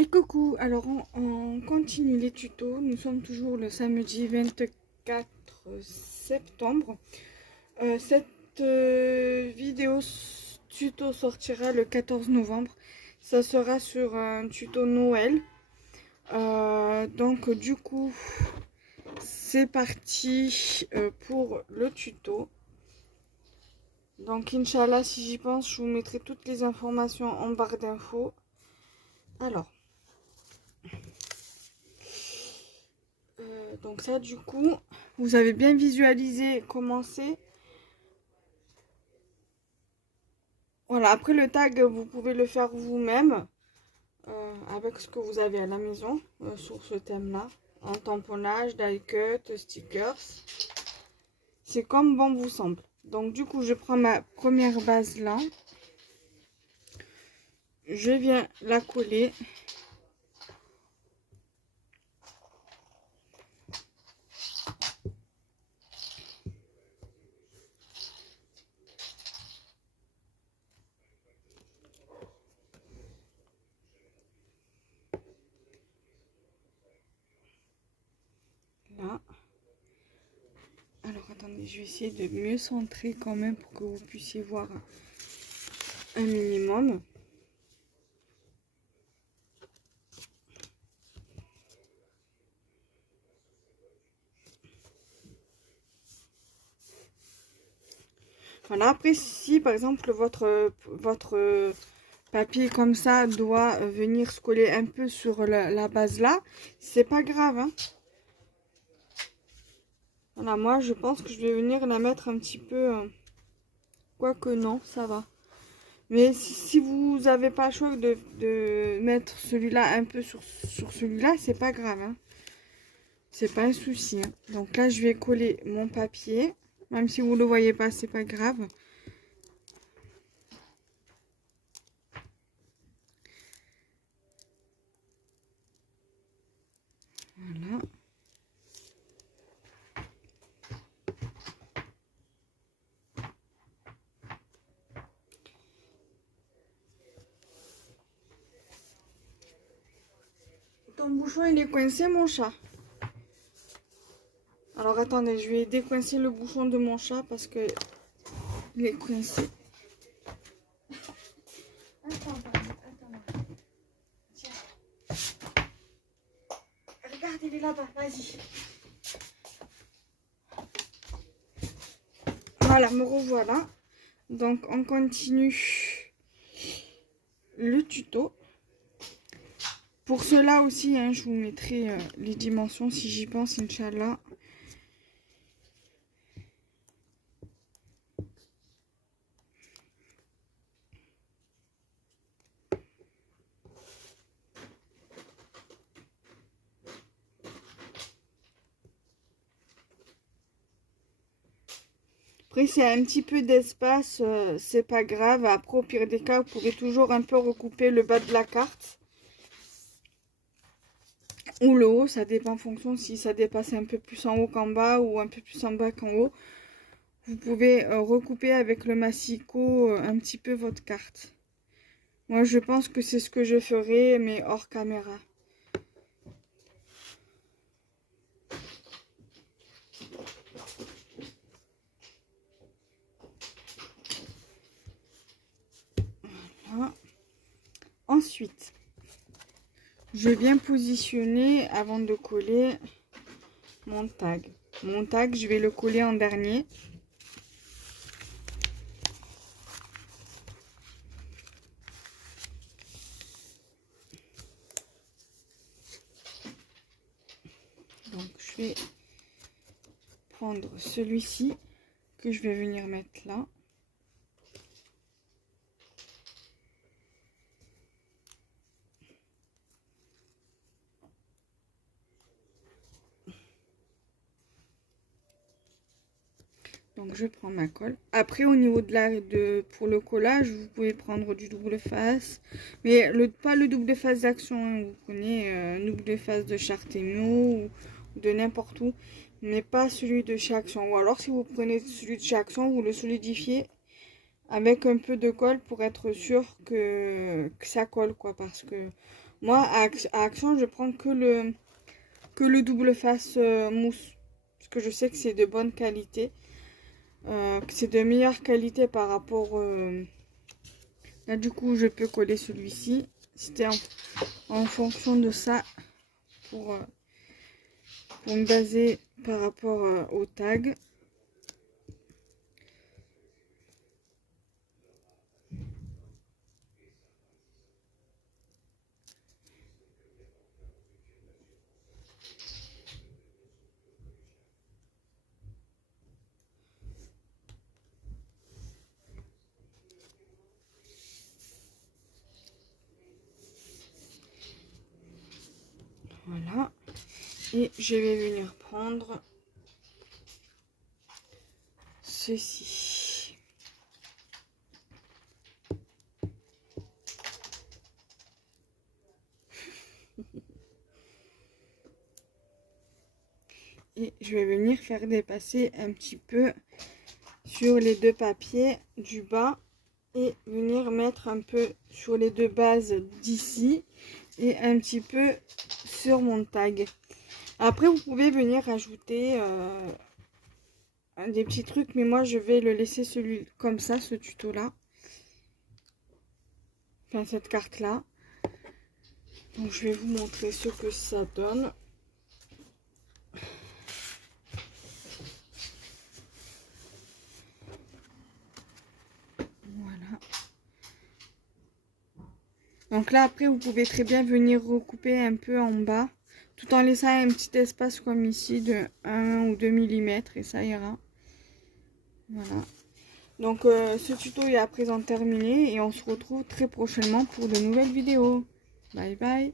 Et coucou, alors on continue les tutos. Nous sommes toujours le samedi 24 septembre. Cette vidéo tuto sortira le 14 novembre. Ça sera sur un tuto Noël. Donc du coup, c'est parti pour le tuto. Donc Inch'Allah, si j'y pense, je vous mettrai toutes les informations en barre d'infos. Alors. Donc ça, du coup, vous avez bien visualisé comment c'est. Voilà, après le tag, vous pouvez le faire vous-même avec ce que vous avez à la maison sur ce thème-là. En tamponnage, die cut, stickers. C'est comme bon vous semble. Donc du coup, je prends ma première base là. Je viens la coller. Là. Alors attendez, je vais essayer de mieux centrer quand même pour que vous puissiez voir un minimum. Voilà, après si par exemple votre papier comme ça doit venir se coller un peu sur la base là, c'est pas grave, hein. Voilà, moi je pense que je vais venir la mettre un petit peu, quoique non, ça va. Mais si vous n'avez pas le choix de mettre celui-là un peu sur celui-là, c'est pas grave, hein. C'est pas un souci, hein. Donc là je vais coller mon papier, même si vous le voyez pas, c'est pas grave. Voilà. Ton bouchon il est coincé, mon chat. Alors attendez, je vais décoincer le bouchon de mon chat parce que il est coincé. Attends. Tiens. Regarde, il est là-bas, vas-y. Voilà, me revoilà. Donc on continue le tuto. Pour cela aussi, hein, je vous mettrai les dimensions si j'y pense, Inch'Allah. Après, s'il y a un petit peu d'espace, c'est pas grave. Après, au pire des cas, vous pouvez toujours un peu recouper le bas de la carte. Ou le haut, ça dépend en fonction si ça dépasse un peu plus en haut qu'en bas ou un peu plus en bas qu'en haut. Vous pouvez recouper avec le massicot un petit peu votre carte. Moi, je pense que c'est ce que je ferai, mais hors caméra. Voilà. Ensuite, je viens positionner avant de coller mon tag. Mon tag, je vais le coller en dernier. Donc, je vais prendre celui-ci que je vais venir mettre là. Donc je prends ma colle. Après au niveau pour le collage, vous pouvez prendre du double face. Mais pas le double face d'Action, hein. Vous prenez un double face de Chartemio ou de n'importe où. Mais pas celui de chez Action. Ou alors si vous prenez celui de chez Action, vous le solidifiez avec un peu de colle pour être sûr que ça colle, quoi. Parce que Moi, à Action, je prends que le double face mousse. Parce que je sais que c'est de bonne qualité. Que c'est de meilleure qualité par rapport... Là, du coup, je peux coller celui-ci. C'était en fonction de ça pour me baser par rapport au tag. Voilà. Et je vais venir prendre ceci. Et je vais venir faire dépasser un petit peu sur les deux papiers du bas et venir mettre un peu sur les deux bases d'ici et un petit peu sur mon tag. Après, vous pouvez venir ajouter des petits trucs, mais moi je vais le laisser celui comme ça, ce tuto là, enfin cette carte là. Donc je vais vous montrer ce que ça donne. Voilà. Donc là après vous pouvez très bien venir recouper un peu en bas, tout en laissant un petit espace comme ici de 1 ou 2 mm et ça ira. Voilà. Donc ce tuto est à présent terminé et on se retrouve très prochainement pour de nouvelles vidéos. Bye bye.